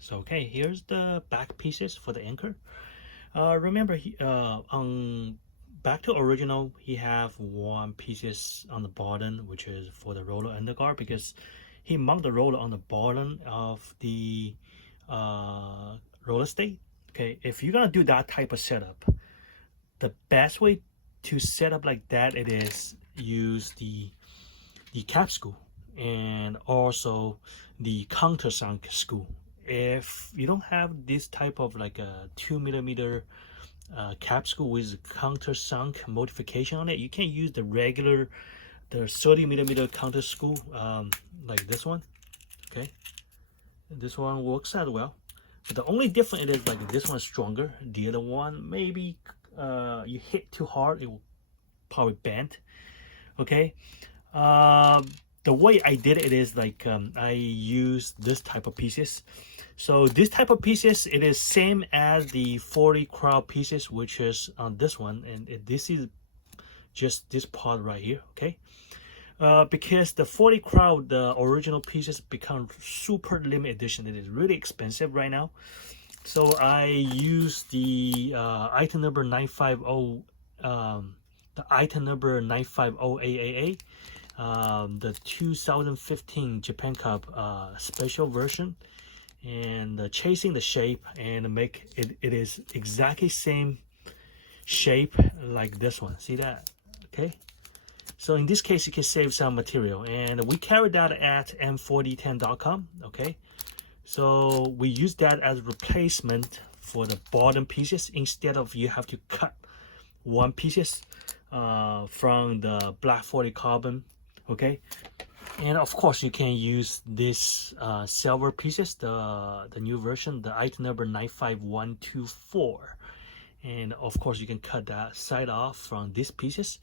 So okay, here's the back pieces for the anchor. Remember, on back to original, he have one pieces on the bottom, which is for the roller underguard, because he mount the roller on the bottom of the roller state. Okay, if you're gonna do that type of setup, the best way to set up like that it is use the cap screw and also the countersunk screw. If you don't have this type of like a 2mm cap screw with countersunk modification on it, you can use the regular, the 30mm counter screw, like this one. Okay, this one works out well, but the only difference is like this one's stronger. The other one, maybe you hit too hard, it will probably bend. Okay, the way I did it is like I use this type of pieces. So this type of pieces, it is same as the 40 crowd pieces, which is on this one, and this is just this part right here. Okay, because the 40 crowd, the original pieces become super limited edition. It is really expensive right now. So I use the item number 950, the item number 950AAA, the 2015 Japan Cup special version, and chasing the shape and make it, it is exactly same shape like this one. See that? Okay, so in this case you can save some material, and we carry that at m4010.com. okay, so we use that as replacement for the bottom pieces, instead of you have to cut one pieces from the black 40 carbon. Okay, and of course you can use this silver pieces, the new version, the item number 95124, and of course you can cut that side off from these pieces.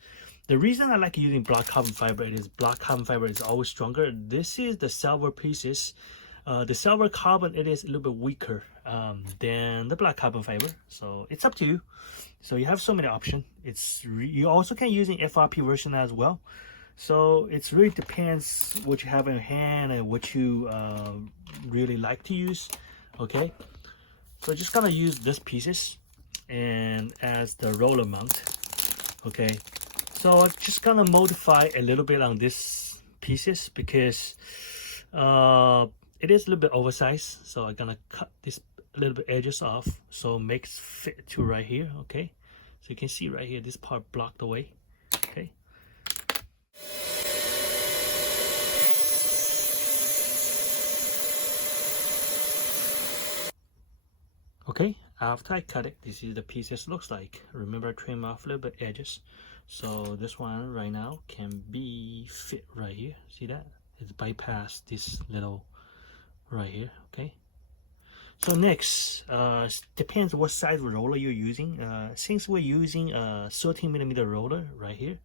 The reason I like using black carbon fiber is black carbon fiber is always stronger. This is the silver pieces. The silver carbon, it is a little bit weaker than the black carbon fiber, so it's up to you. So you have so many options. You also can use an FRP version as well. So it really depends what you have in hand and what you really like to use. Okay, so just gonna use these pieces and as the roller mount. Okay, so I'm just gonna modify a little bit on these pieces because it is a little bit oversized, so I'm gonna cut this a little bit edges off so it makes fit to right here. Okay, so you can see right here this part blocked away. Okay, okay, after I cut it, this is the pieces looks like. Remember, trim off a little bit edges, so this one right now can be fit right here. See that? It's bypass this little right here. Okay, so next depends what size roller you're using. Since we're using a 13mm roller right here,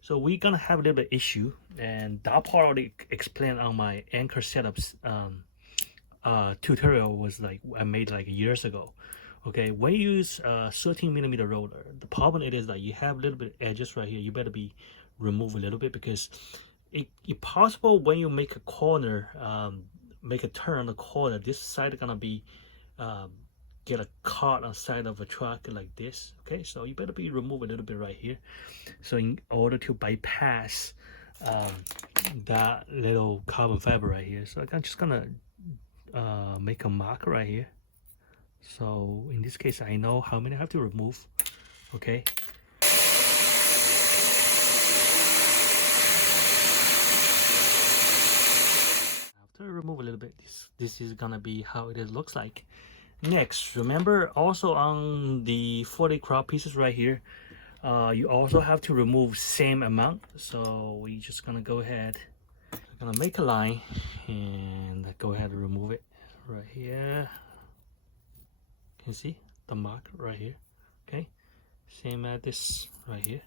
so we're gonna have a little bit issue, and that part already explained on my anchor setups tutorial, was like I made like years ago. Okay, when you use 13mm roller, the problem it is that you have a little bit edges right here. You better be remove a little bit, because it's possible when you make a corner, make a turn on the corner, this side is gonna be get a caught on the side of a truck like this. Okay, so you better be remove a little bit right here, so in order to bypass that little carbon fiber right here. So I'm just gonna make a mark right here. So in this case I know how many I have to remove. Okay, after I remove a little bit, this is gonna be how it looks like. Next, remember also on the 40 crowd pieces right here, you also have to remove same amount. So we just gonna go ahead, we're gonna make a line and go ahead and remove it right here. You can see the mark right here. Okay, same as this right here.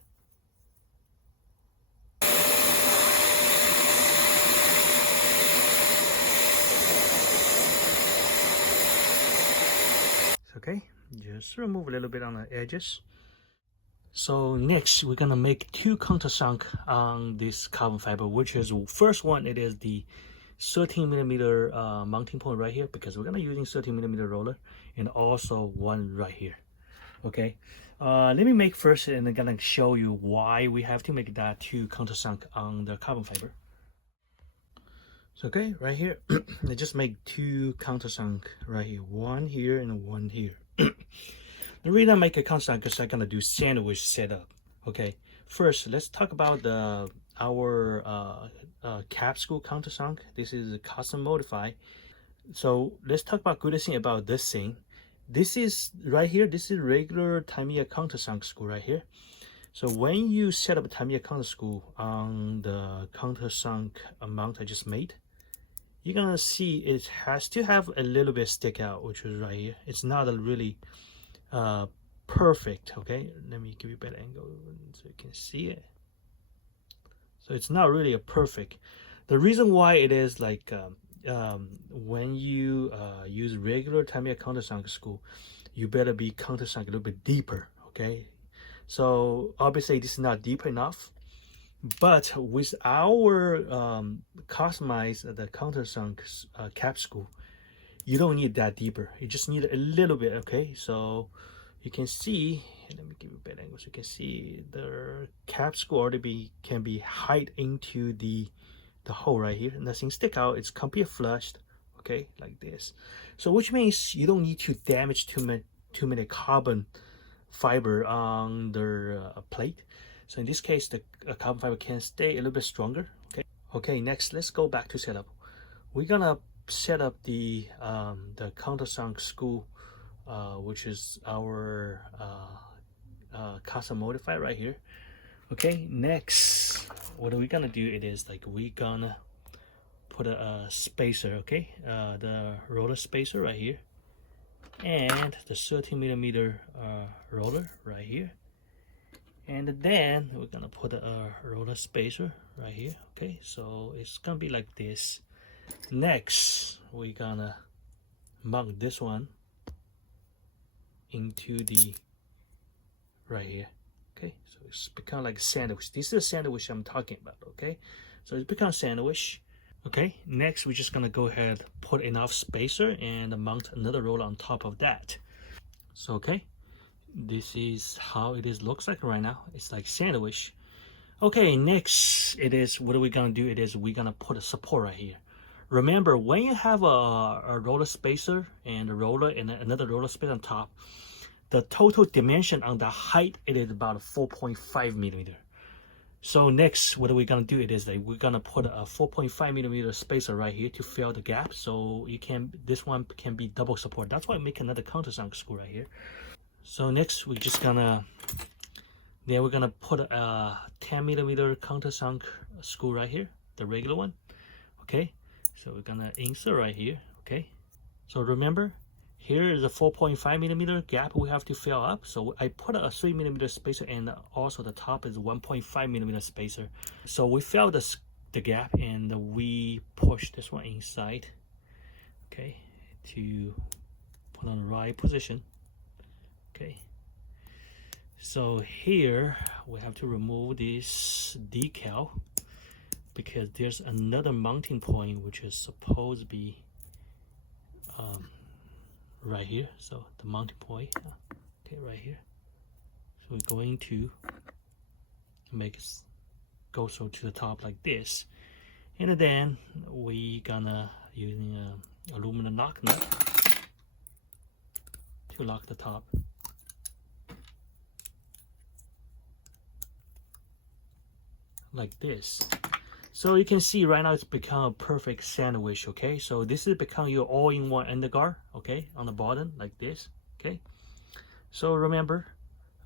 Okay, just remove a little bit on the edges. So next we're gonna make two countersunk on this carbon fiber, which is first one, it is the 13mm mounting point right here, because we're gonna using 13mm roller, and also one right here. Okay, let me make first, and I'm gonna show you why we have to make that two countersunk on the carbon fiber. So okay, right here, I just make two countersunk right here, one here and one here. The reason I make a countersunk is I'm gonna do sandwich setup. Okay, first let's talk about our cap screw countersunk. This is a custom modified. So let's talk about good thing about this thing. This is right here. This is regular Tamiya countersunk screw right here. So when you set up a Tamiya counter screw on the countersunk mount I just made, you're gonna see it has to have a little bit stick out, which is right here. It's not a really perfect. Okay, let me give you a better angle so you can see it. So it's not really a perfect. The reason why it is like when you use regular Tamiya countersunk screw, you better be countersunk a little bit deeper. Okay, so obviously this is not deep enough, but with our customized the countersunk cap screw, you don't need that deeper. You just need a little bit. Okay, so you can see, let me give you a better angle so you can see the cap screw already can be hide into the hole right here. Nothing stick out. It's completely flushed. Okay, like this. So which means you don't need to damage too many carbon fiber on the plate. So in this case, the carbon fiber can stay a little bit stronger. Okay. Okay. Next, let's go back to setup. We're gonna set up the countersunk screw, which is our custom modified right here. Okay. Next, what are we gonna do? It is like we gonna put a spacer. Okay, the roller spacer right here, and the 13mm roller right here. And then we're gonna put a roller spacer right here. Okay, so it's gonna be like this. Next, we're gonna mount this one into the right here. Okay, so it's become like a sandwich. This is a sandwich I'm talking about. Okay, so it's become a sandwich. Okay, next we're just gonna go ahead, put enough spacer and mount another roller on top of that. So okay, this is how it is looks like right now. It's like sandwich. Okay, next it is, what are we gonna do? It is we're gonna put a support right here. Remember, when you have a roller spacer and a roller and another roller spacer on top, the total dimension on the height, it is about 4.5mm. So next, what are we gonna do? It is like we're gonna put a 4.5mm spacer right here to fill the gap. So you can, this one can be double support. That's why I make another countersunk screw right here. So next, we're just gonna, then we're gonna put a 10mm countersunk screw right here, the regular one. Okay, so we're gonna insert right here. Okay, so remember, here is a 4.5mm gap we have to fill up. So I put a 3mm spacer, and also the top is 1.5mm spacer. So we fill the gap, and we push this one inside. Okay, to put on the right position. Okay, so here we have to remove this decal because there's another mounting point which is supposed to be right here. So the mounting point, okay, right here. So we're going to make it go so to the top like this, and then we gonna using a aluminum lock nut to lock the top. Like this. So you can see right now it's become a perfect sandwich. Okay, so this is become your all-in-one underguard. Okay, on the bottom like this. Okay, so remember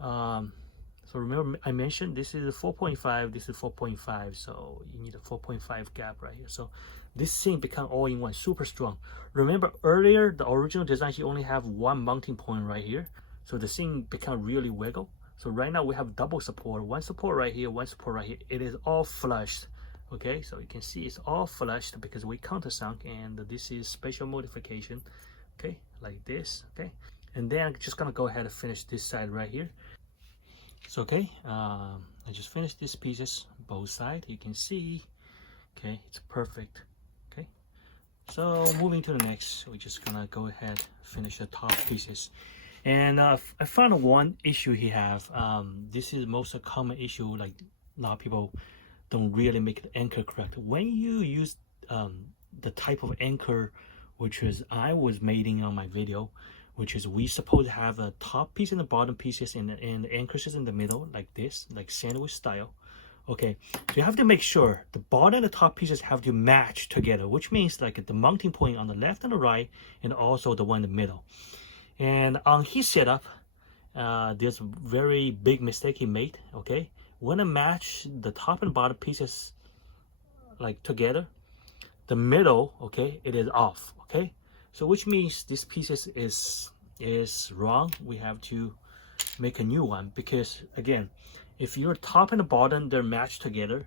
I mentioned this is a 4.5, this is 4.5, so you need a 4.5 gap right here. So this thing become all-in-one, super strong. Remember earlier the original design, you only have one mounting point right here, so the thing become really wiggle. So right now we have double support, one support right here, one support right here. It is all flushed. Okay, so you can see it's all flushed because we countersunk, and this is special modification. Okay, like this. Okay, and then I'm just gonna go ahead and finish this side right here. So okay, I just finished these pieces, both sides. You can see, okay, it's perfect. Okay, So moving to the next, we're just gonna go ahead finish the top pieces. And I found one issue he have. This is most a common issue. Like a lot of people don't really make the anchor correct. When you use the type of anchor, which is I was making on my video, which is we supposed to have a top piece and the bottom pieces and the anchors is in the middle like this, like sandwich style. Okay, so you have to make sure the bottom and the top pieces have to match together, which means like the mounting point on the left and the right, and also the one in the middle. And on his setup, there's a very big mistake he made. Okay, when I match the top and bottom pieces like together, the middle, okay, it is off. Okay, so which means this pieces is wrong. We have to make a new one, because again, if your top and the bottom they're matched together,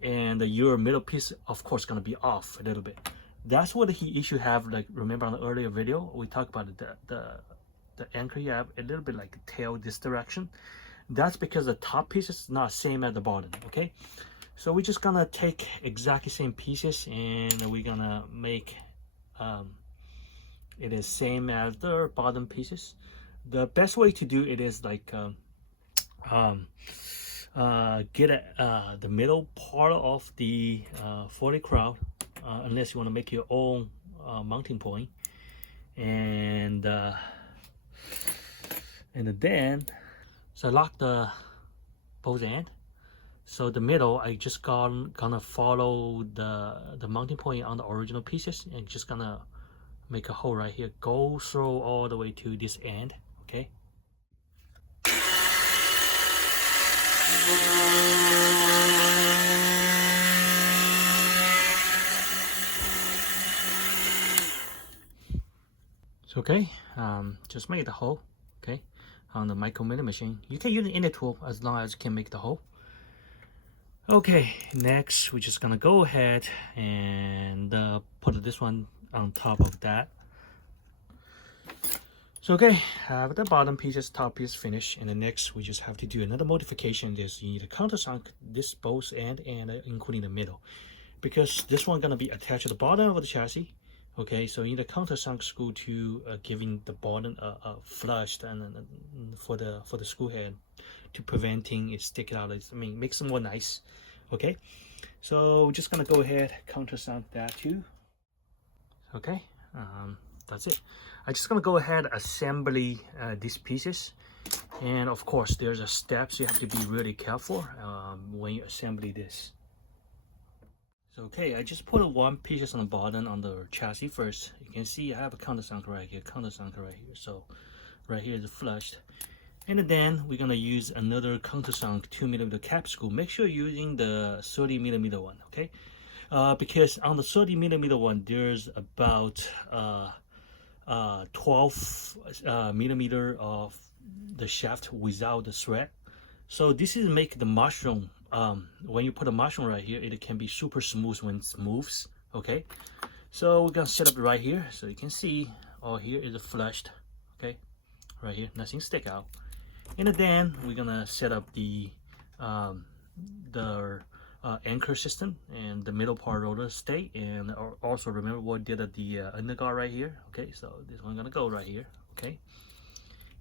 and your middle piece of course gonna be off a little bit. That's what he issue have. Like remember on the earlier video we talked about the anchor, you have a little bit like tail this direction. That's because the top piece is not same as the bottom. Okay, so we're just gonna take exactly same pieces and we're gonna make it is same as the bottom pieces. The best way to do it is like get the middle part of the 40 crowd, unless you want to make your own mounting point, and then so lock the both end. So the middle, I just gonna follow the mounting point on the original pieces and just gonna make a hole right here, go through all the way to this end. Okay, so okay, just make the hole. Okay, on the micro milling machine, you can use any tool as long as you can make the hole. Okay, next we're just gonna go ahead and put this one on top of that. So okay, have the bottom pieces, top piece finished, and the next we just have to do another modification. Is you need to countersunk this both end and including the middle, because this one gonna be attached to the bottom of the chassis. Okay, so you need a countersunk screw to giving the bottom a flush and for the screw head to preventing it sticking out. I mean, makes it more nice. Okay, so we're just gonna go ahead countersunk that too. Okay, that's it. I'm just gonna go ahead assembly these pieces, and of course there's a steps you have to be really careful when you assembly this. So okay, I just put one pieces on the bottom on the chassis first. You can see I have a countersunk right here, so right here is flushed. And then we're gonna use another countersunk 2mm cap screw. Make sure you're using the 30mm one, okay? Because on the 30mm one, there's about 12mm of the shaft without the thread. So this is make the mushroom. When you put a mushroom right here, it can be super smooth when it moves. Okay, so we're gonna set up right here, so you can see all here is flushed. Okay, right here, nothing stick out. And then we're gonna set up the anchor system and the middle part roller stay, and also remember what did at the underguard right here. Okay, so this one gonna go right here. Okay,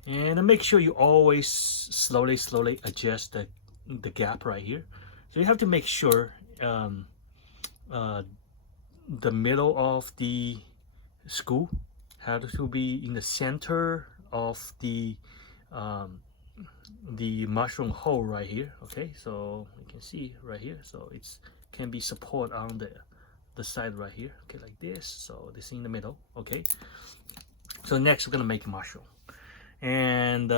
and make sure you always slowly adjust the gap right here. So you have to make sure the middle of the screw has to be in the center of the mushroom hole right here. Okay, so you can see right here, so it's can be support on the side right here. Okay, like this. So this in the middle. Okay, so next we're gonna make a mushroom, and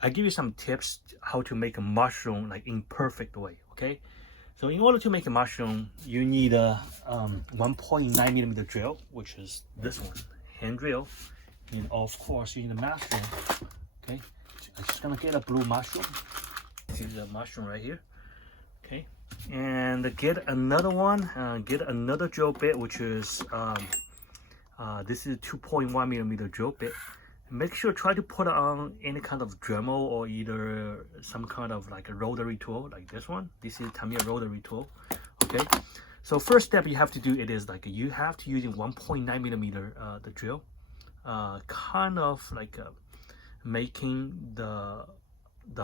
I give you some tips how to make a mushroom like in perfect way. Okay, so in order to make a mushroom, you need a 1.9mm drill, which is this one, hand drill, and of course you need a mask drill. Okay, I'm just gonna get a blue mushroom. This is a mushroom right here. Okay, and get another one. Get another drill bit, which is this is 2.1mm drill bit. Make sure try to put on any kind of Dremel or either some kind of like a rotary tool like this one. This is Tamiya rotary tool. Okay, So first step you have to do it is like you have to using 1.9 millimeter the drill, kind of like making the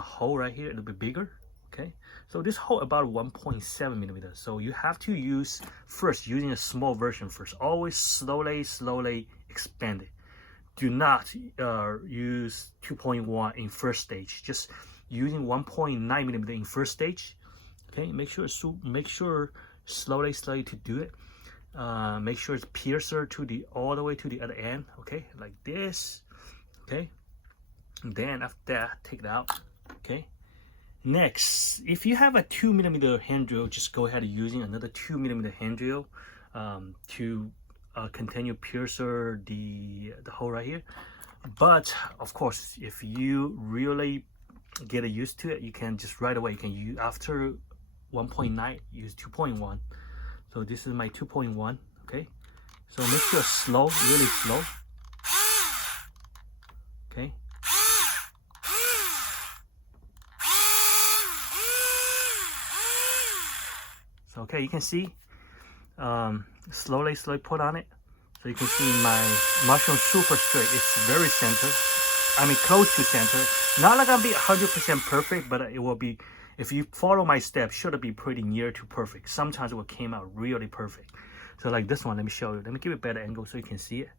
hole right here a little bit bigger. Okay, so this hole about 1.7 millimeters. So you have to use first using a small version first. Always slowly expand it. Do not use 2.1 in first stage. Just using 1.9 millimeter in first stage. Okay, make sure slowly to do it. Make sure it's piercer to the all the way to the other end. Okay, like this. Okay, and then after that, take it out. Okay. Next, if you have a 2 millimeter hand drill, just go ahead using another 2 millimeter hand drill to continue piercer the hole right here. But of course, if you really get used to it, you can just right away, you can use after 1.9 use 2.1. So this is my 2.1. Okay, so make sure slow, really slow. Okay, so okay, you can see slowly put on it. So you can see my mushroom super straight. It's very center. I mean close to center. Not like gonna be 100% perfect, but it will be, if you follow my steps, should be pretty near to perfect. Sometimes it will came out really perfect. So like this one, let me show you. Let me give it a better angle so you can see it.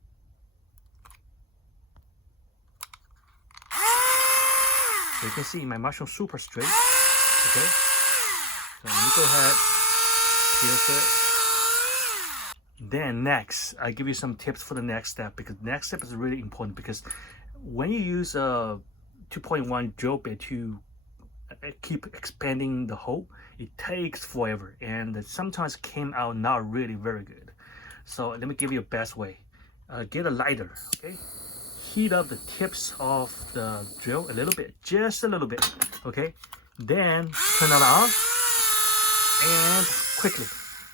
So you can see my mushroom super straight. Okay. So let me go ahead, pierce it. Then next, I give you some tips for the next step, because next step is really important, because when you use a 2.1 drill bit to keep expanding the hole, it takes forever and sometimes came out not really very good. So let me give you a best way. Get a lighter, okay? Heat up the tips of the drill a little bit, just a little bit, okay? Then turn it on and quickly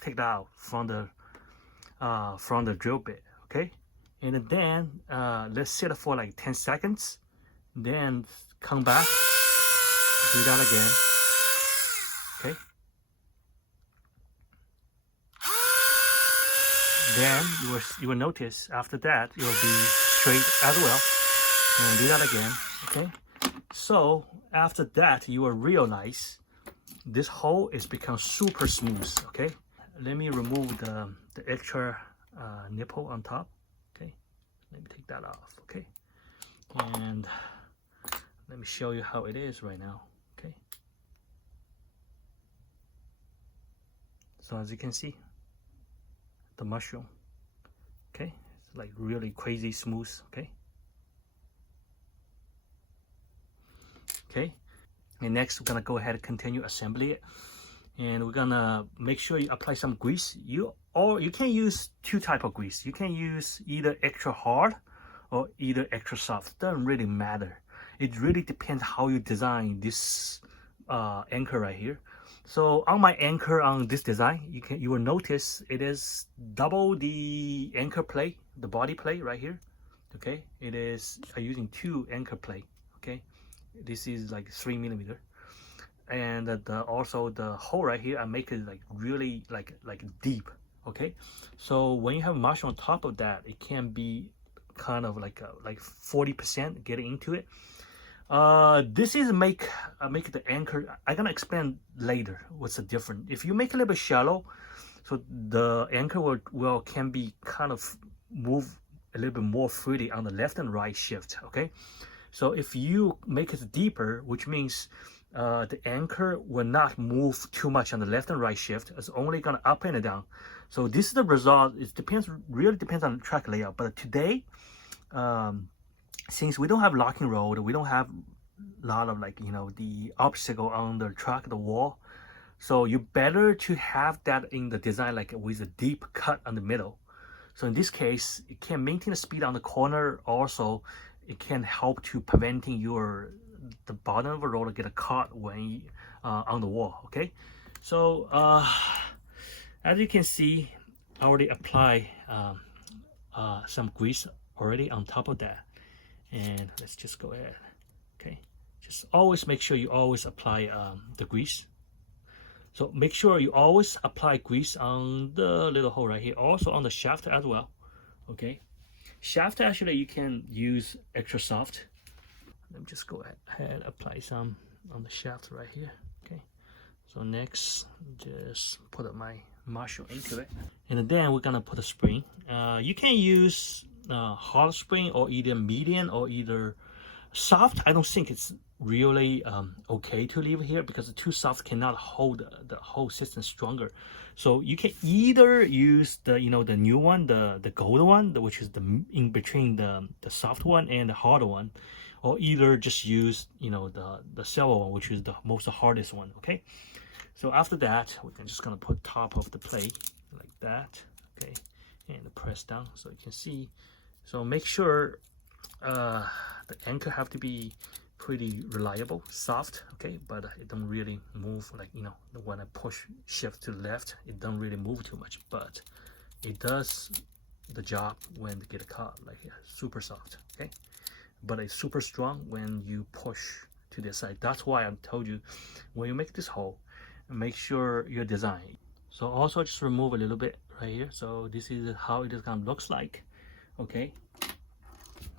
take that out from the drill bit, okay? And then let's set it for like 10 seconds. Then come back, do that again, okay? Then you will notice after that it will be straight as well. And do that again, okay? So after that, you will realize this hole is become super smooth, okay? Let me remove the extra nipple on top, okay? Let me take that off, okay? And let me show you how it is right now, okay? So as you can see, the mushroom, okay? It's like really crazy smooth, okay? Okay, and next we're gonna go ahead and continue assembly it. And we're gonna make sure you apply some grease. You can use two type of grease. You can use either extra hard or either extra soft. Doesn't really matter. It really depends how you design this anchor right here. So on my anchor on this design, you will notice it is double the anchor plate, the body plate right here. Okay, it is using two anchor plate. Okay, this is like 3 millimeter. And also the hole right here, I make it like really like deep. Okay, so when you have mushroom on top of that, it can be kind of like 40% getting into it. This is make the anchor. I'm gonna explain later what's the difference. If you make it a little bit shallow, so the anchor can be kind of move a little bit more freely on the left and right shift. Okay, so if you make it deeper, which means the anchor will not move too much on the left and right shift. It's only gonna up and down. So this is the result. It really depends on the track layout. But today, since we don't have locking road, we don't have a lot of the obstacle on the track, the wall. So you better to have that in the design like with a deep cut on the middle. So in this case, it can maintain the speed on the corner. Also, it can help to preventing the bottom of the roller get caught when on the wall. Okay, so as you can see, I already apply some grease already on top of that. And let's just go ahead. Okay, just always make sure you always apply the grease. So make sure you always apply grease on the little hole right here, also on the shaft as well. Okay, shaft actually you can use extra soft. Let me just go ahead apply some on the shaft right here. Okay, so next just put my Marshall into it, and then we're gonna put a spring. You can use hard spring or either medium or either soft. I don't think it's really okay to leave here because the too soft cannot hold the whole system stronger. So you can either use the the new one, the gold one, which is the in between the soft one and the hard one, or either just use the silver one, which is the most hardest one. Okay, so after that we're just gonna put top of the plate like that. Okay, and press down so you can see. So make sure the anchor have to be pretty reliable, soft, okay, but it don't really move like when I push shift to the left, it don't really move too much, but it does the job when they get caught like here, super soft, okay, but it's super strong when you push to the side. That's why I told you when you make this hole, make sure your design. So also just remove a little bit right here. So this is how it is gonna looks like, okay.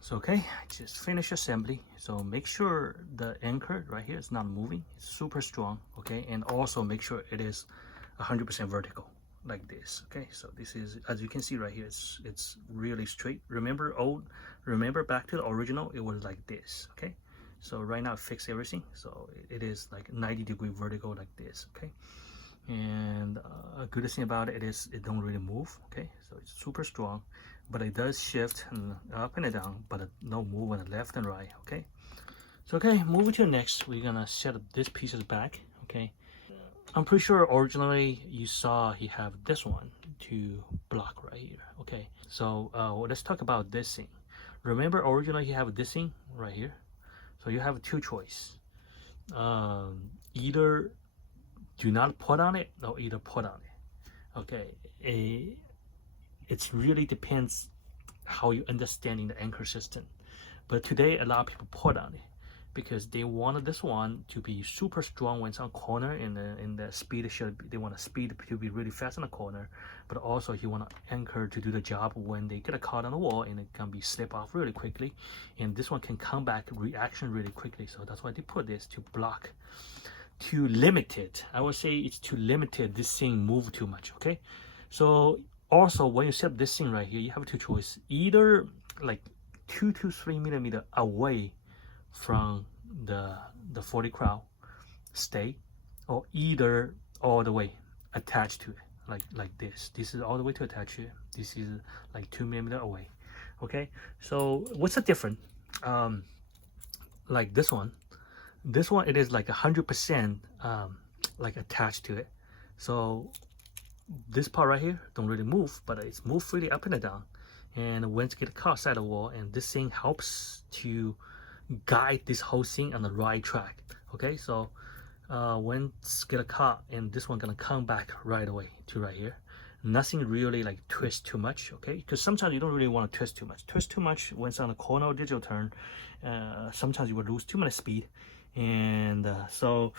So okay, just finish assembly. So make sure the anchor right here is not moving. It's super strong, okay, and also make sure it is 100% vertical like this. Okay, so this is, as you can see right here, it's really straight. Remember back to the original, it was like this. Okay, so right now fix everything, so it is like 90-degree vertical like this. Okay, and a good thing about it is it don't really move. Okay, so it's super strong, but it does shift up and down, but no move on the left and right. Okay, so okay, moving to the next, we're gonna set up this pieces back. Okay, I'm pretty sure originally you saw he have this one to block right here. Okay, so let's talk about this thing. Remember originally you have this thing right here, so you have two choice. Either do not put on it or either put on it. Okay, it's really depends how you understanding the anchor system, but today a lot of people put on it because they wanted this one to be super strong when it's on corner, and the speed should be, they want the speed to be really fast on the corner, but also you want to anchor to do the job when they get a caught on the wall and it can be slip off really quickly, and this one can come back reaction really quickly. So that's why they put this to block, to limit it. I would say it's to limit it, this thing move too much. Okay, so also when you set this thing right here, you have two choice: either like 2 to 3 millimeter away from the 40 crown stay, or either all the way attached to it like this. This is all the way to attach it. This is like 2 millimeter away. Okay, so what's the difference? Like this one it is like 100% like attached to it. So this part right here don't really move, but it's move freely up and down, and when it get caught side of the wall, and this thing helps to guide this whole thing on the right track. Okay, so when it's get caught, and this one gonna come back right away to right here. Nothing really like twist too much, okay, because sometimes you don't really want to twist too much when it's on a corner or digital turn. Sometimes you will lose too much speed, and so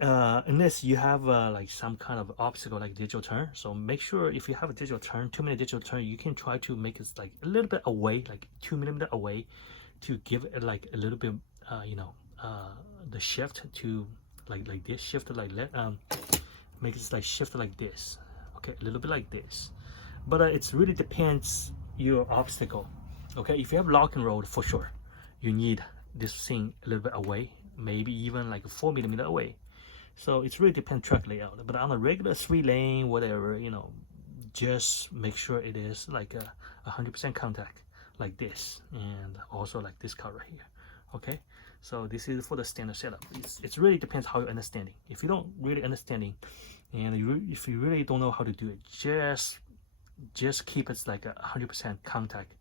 unless you have like some kind of obstacle like digital turn, so make sure if you have a digital turn, 2 minute digital turn, you can try to make it like a little bit away, like 2 millimeter away, to give it like a little bit the shift to like this, shift like make it like shift like this. Okay, a little bit like this, but it's really depends your obstacle. Okay, if you have lock and roll, for sure you need this thing a little bit away, maybe even like 4 millimeter away. So it's really depends track layout, but on a regular 3-lane whatever, just make sure it is like a 100% contact like this, and also like this car right here. Okay, so this is for the standard setup. It really depends how you understanding. If you don't really understanding, and if you really don't know how to do it, just keep it like a 100% contact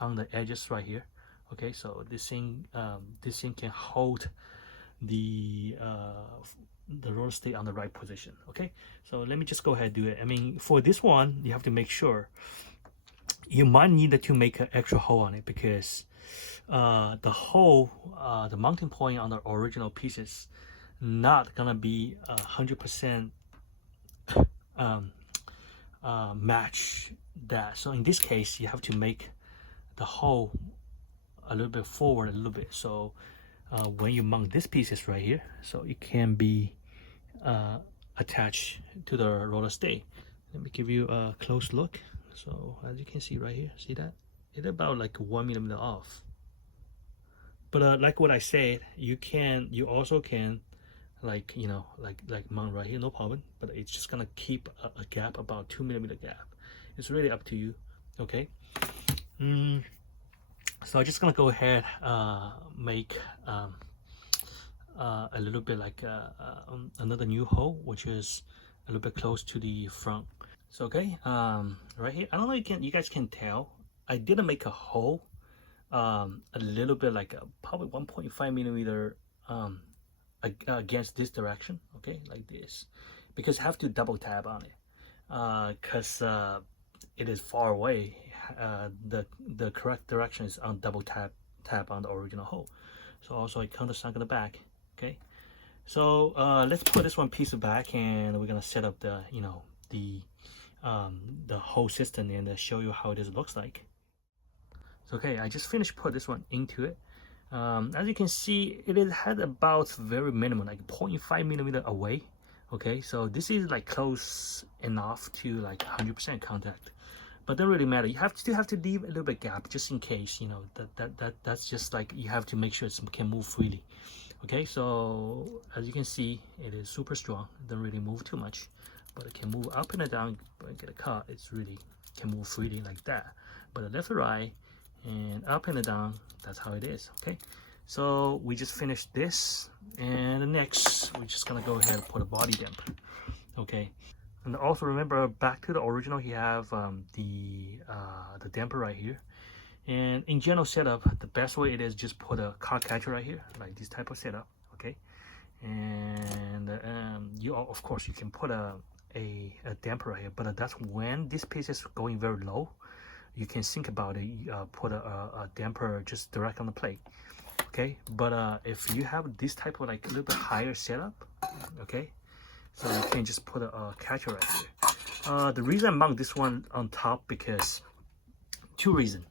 on the edges right here. Okay, so this thing can hold the roller stay on the right position. Okay, so let me just go ahead and do it. I mean, for this one you have to make sure you might need to make an extra hole on it, because the hole, the mounting point on the original pieces not gonna be 100% um, match that. So in this case, you have to make the hole a little bit forward a little bit. So when you mount these pieces right here, so it can be attached to the roller stay. Let me give you a close look. So as you can see right here, see that? It's about like 1 millimeter off. But like what I said, you also can like mount right here, no problem. But it's just gonna keep a gap about 2 millimeter gap. It's really up to you. Okay. So I'm just gonna go ahead make a little bit like another new hole, which is a little bit close to the front. So okay, right here, I don't know you guys can tell, I didn't make a hole a little bit like probably 1.5 millimeter against this direction, okay, like this, because I have to double tap on it because it is far away. The correct direction is on double tap on the original hole. So also I countersunk in the back. Okay, so let's put this one piece back, and we're gonna set up the the whole system and show you how this looks like. So okay, I just finished put this one into it. As you can see, it had about very minimum, like 0.5 millimeter away. Okay, so this is like close enough to like 100% contact, but doesn't really matter. You still have to leave a little bit gap just in case, you know, that's just like you have to make sure it can move freely. Okay, so as you can see, it is super strong. It doesn't really move too much, but it can move up and down. But get a cut, it's really can move freely like that. But left to right and up and down, that's how it is. Okay, so we just finished this, and next we're just gonna go ahead and put a body damper. Okay, and also remember, back to the original, you have the damper right here. And in general setup, the best way it is just put a car catcher right here, like this type of setup. Okay, and you of course you can put a damper right here, but that's when this piece is going very low. You can think about it, put a damper just direct on the plate. Okay, but if you have this type of like a little bit higher setup, okay, so you can just put a catcher right here. The reason I mount this one on top, because two reasons.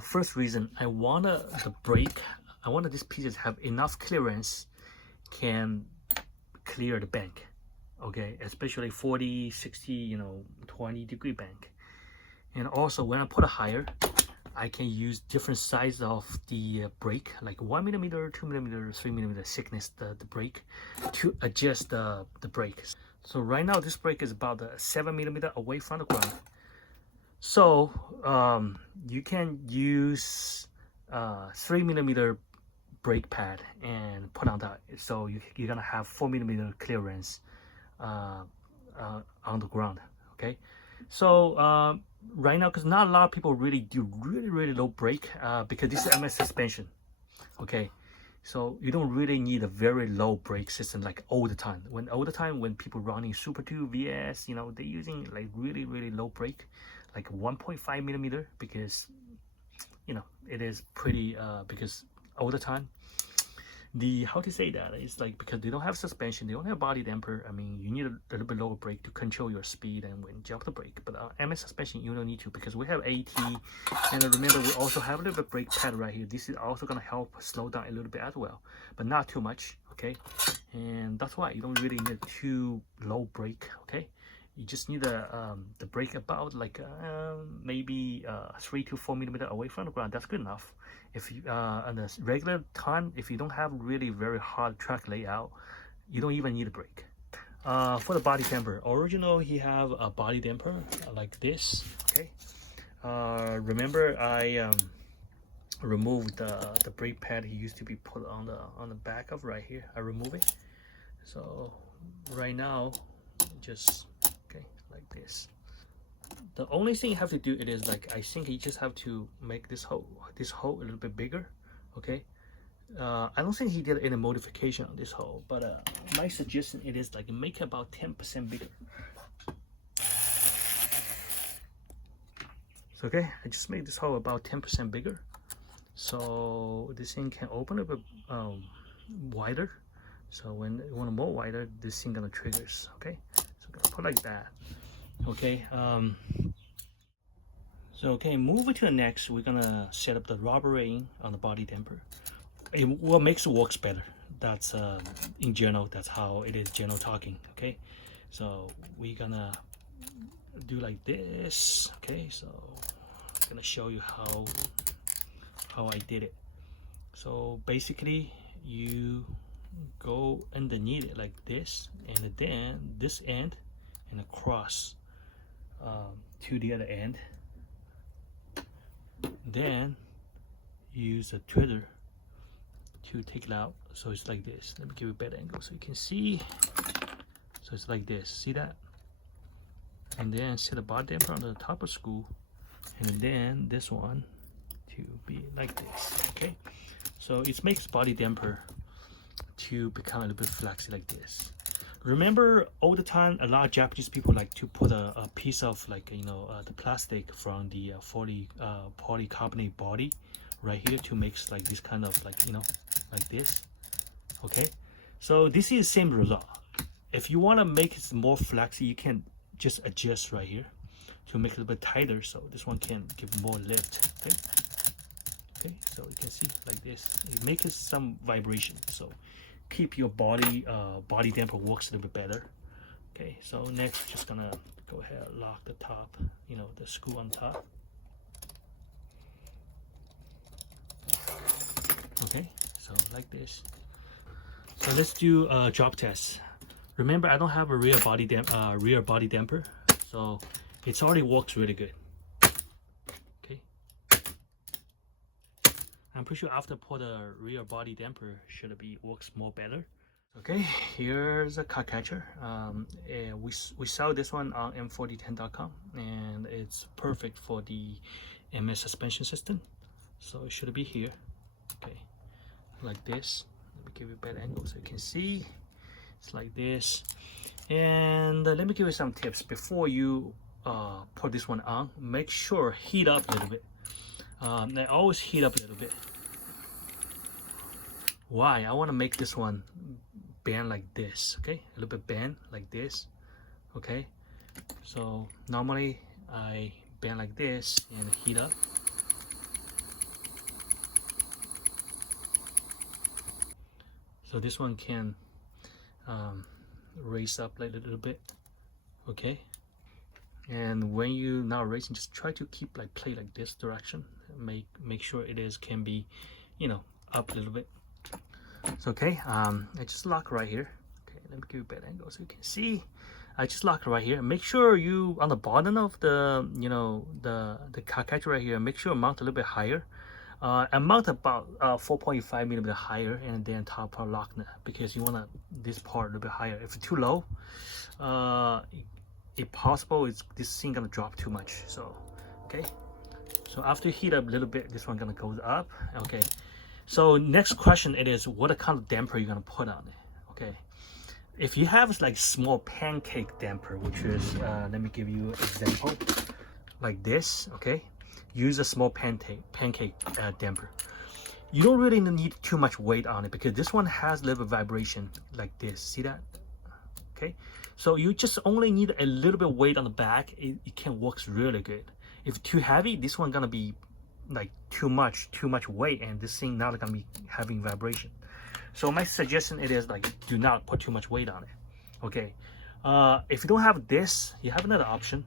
First reason, I wanted these pieces have enough clearance, can clear the bank. Okay, especially 40, 60, you know, 20-degree bank. And also when I put a higher, I can use different size of the brake, like 1 millimeter, 2 millimeter, 3 millimeter thickness, the brake, to adjust the brake. So right now this brake is about 7 millimeter away from the ground. So you can use 3 millimeter brake pad and put on that. So you're gonna have 4 millimeter clearance on the ground. Okay, so right now, because not a lot of people really do really low brake, because this is MS suspension. Okay, so you don't really need a very low brake system like all the time. When people running Super 2 VS, you know, they're using like really low brake, like 1.5 millimeter, because you know it is pretty because all the time how to say that, it's like because they don't have suspension, they don't have body damper. I mean, you need a little bit lower brake to control your speed and when jump the brake. But MS suspension, you don't need to, because we have AT, and remember we also have a little bit brake pad right here. This is also going to help slow down a little bit as well, but not too much. Okay, and that's why you don't really need too low brake. Okay, you just need the brake about like maybe 3 to 4 millimeter away from the ground. That's good enough. If you on the regular time, if you don't have really very hard track layout, you don't even need a brake. For the body damper, original he have a body damper like this. Okay, remember I removed the brake pad he used to be put on the back of right here. I remove it, so right now just okay like this. The only thing you have to do it is like, I think you just have to make this hole a little bit bigger. Okay, I don't think he did any modification on this hole, but my suggestion it is like make it about 10% bigger. So okay, I just made this hole about 10% bigger, so this thing can open a bit wider. So when you want more wider, this thing gonna triggers. Okay, so gonna put like that. Okay. So okay, moving to the next, we're gonna set up the rubber ring on the body damper. What makes it works better. That's in general, that's how it is general talking. Okay, so we're gonna do like this. Okay, so I'm gonna show you how I did it. So basically you go underneath it like this, and then this end and across to the other end, then use a twitter to take it out. So it's like this. Let me give you a better angle so you can see. So it's like this, see that? And then set a body damper on the top of screw, and then this one to be like this. Okay, so it makes body damper to become a little bit flexy like this. Remember, all the time a lot of Japanese people like to put a piece of like, you know, the plastic from the polycarbonate body right here to make like this kind of like, you know, like this. Okay, so this is the same result. If you want to make it more flexy, you can just adjust right here to make it a little bit tighter, so this one can give more lift. Okay, okay, so you can see like this, it makes some vibration, so keep your body damper works a little bit better. Okay, so next just gonna go ahead and lock the top, you know, the screw on top. Okay, so like this. So let's do a drop test. Remember, I don't have a rear body damper, so it's already works really good. Okay, I'm pretty sure after put a rear body damper should be works more better. Okay, here's a car catcher. We sell this one on m4010.com, and it's perfect for the MS suspension system. So it should be here. Okay, like this. Let me give you a better angle so you can see. It's like this. And let me give you some tips before you put this one on. Make sure heat up a little bit. I always heat up a little bit. Why? I want to make this one bend like this. Okay, a little bit bend like this. Okay, so normally I bend like this and heat up. So this one can raise up like a little bit. Okay, and when you now raising, just try to keep like play like this direction. Make sure it is can be, you know, up a little bit. So okay, I just lock right here. Okay, let me give you a better angle so you can see. I just lock right here. Make sure you on the bottom of the, you know, the car catcher right here, make sure mount a little bit higher. And mount about 4.5 millimeter higher, and then top part lock nut, because you want this part a little bit higher. If it's too low, if possible, this thing gonna drop too much. So okay, so after you heat up a little bit, this one gonna go up. Okay, so next question it is, what kind of damper you're gonna put on it. Okay, if you have like small pancake damper, which is let me give you an example like this. Okay, use a small pancake damper. You don't really need too much weight on it, because this one has a little vibration like this. See that? Okay, so you just only need a little bit weight on the back. It can works really good. If too heavy, this one gonna be like too much weight, and this thing not gonna be having vibration. So my suggestion it is like, do not put too much weight on it. Okay, if you don't have this, you have another option.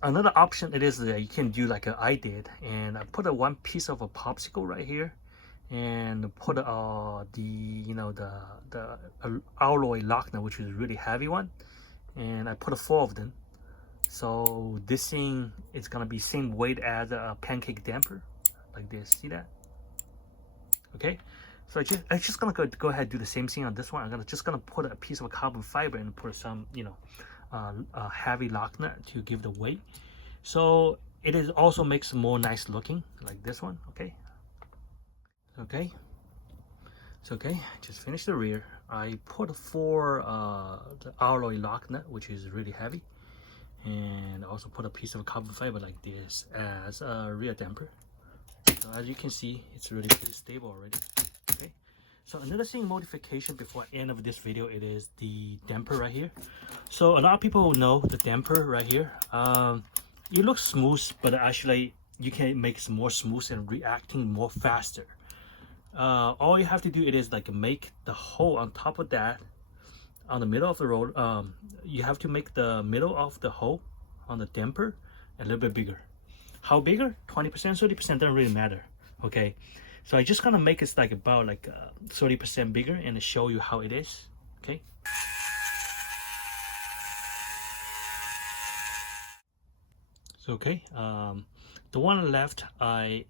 Another option it is that you can do like I did, and I put one piece of a popsicle right here, and put the, you know, the alloy lock nut, which is a really heavy one, and I put 4 of them. So this thing is gonna be same weight as a pancake damper, like this. See that? Okay, so I'm just gonna go ahead and do the same thing on this one. I'm just gonna put a piece of carbon fiber and put some, you know, a heavy lock nut to give the weight. So it is also makes more nice looking like this one. Okay, okay, it's okay. Just finished the rear. I put 4 the alloy lock nut, which is really heavy, and also put a piece of carbon fiber like this as a rear damper. So as you can see, it's really pretty stable already. Okay, So another thing modification before I end of this video, it is the damper right here. So a lot of people know the damper right here. It looks smooth, but actually you can make it more smooth and reacting more faster. All you have to do it is like make the hole on top of that, on the middle of the roller. You have to make the middle of the hole on the damper a little bit bigger. How bigger? 20%, 30% doesn't really matter. Okay, so I just gonna make it like about like 30% bigger and show you how it is. Okay. So okay, the one left I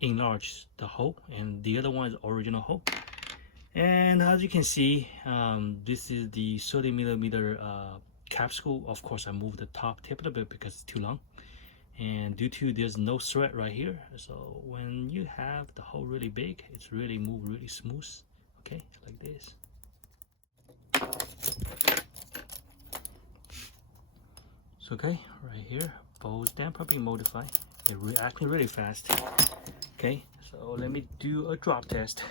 enlarged the hole, and the other one is original hole. And as you can see, this is the 30mm capsule. Of course, I moved the top tip a little bit because it's too long, and due to there's no thread right here, so when you have the hole really big, it's really move really smooth. Okay, like this. So okay, right here, both damper being modified. They're reacting really fast. Okay, so let me do a drop test.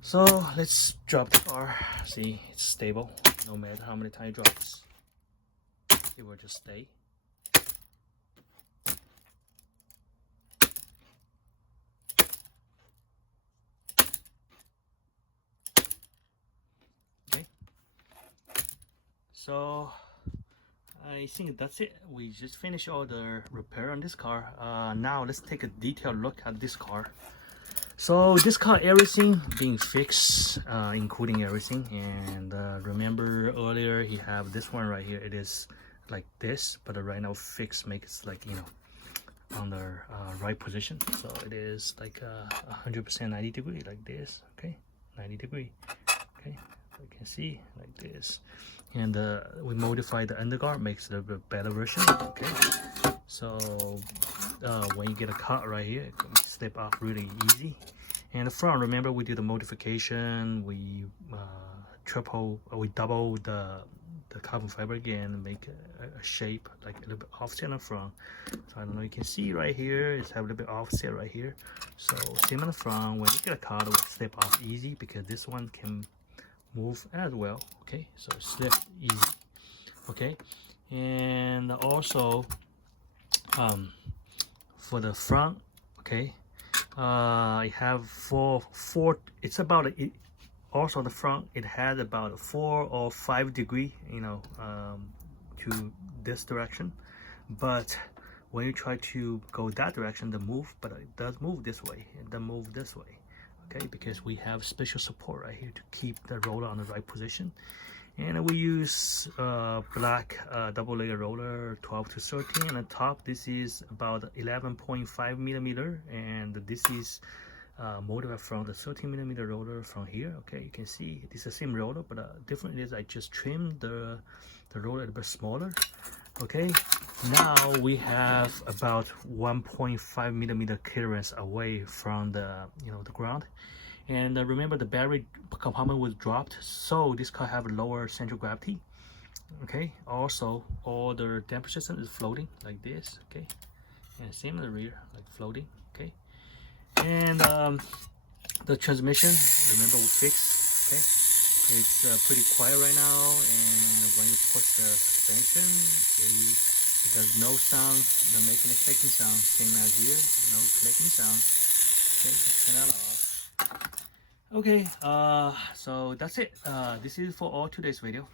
So let's drop the car. See, it's stable. No matter how many times it drops, it will just stay. Okay. So I think that's it. We just finished all the repair on this car. Now let's take a detailed look at this car. So this car, everything being fixed, including everything. And remember earlier he have this one right here. It is like this, but right now fixed makes it like, you know, on the right position. So it is like 100% 90 degree like this. Okay, 90 degree. Okay, you can see like this. And we modified the underguard, makes it a bit better version. Okay, so when you get a cut right here, it can slip off really easy. And the front, remember we did the modification, we double the carbon fiber again, make a shape like a little bit offset in the front. So I don't know, you can see right here, it's have a little bit offset right here. So same in the front, when you get a cut, it will slip off easy because this one can move as well. Okay, so slip easy. Okay, and also for the front, okay, I have four. It's about also the front, it has about a 4 or 5 degree, you know, to this direction. But when you try to go that direction, the move, but it does move this way, and then move this way. Okay, because we have special support right here to keep the roller on the right position. And we use black double layer roller 12 to 13. And on top, this is about 11.5 millimeter, and this is modified from the 13 millimeter roller from here. Okay, you can see it's the same roller, but different is I just trimmed the roller a little bit smaller. Okay, now we have about 1.5 millimeter clearance away from the, you know, the ground. And remember the battery compartment was dropped, so this car have a lower central gravity. Okay, also all the damper system is floating like this. Okay, and same in the rear, like floating. Okay, and the transmission, remember we fixed. Okay, it's pretty quiet right now, and when you push the suspension, it does no sound, not making a clicking sound, same as here, no clicking sound. Okay, let's turn that off. Okay, so that's it. This is for all today's video.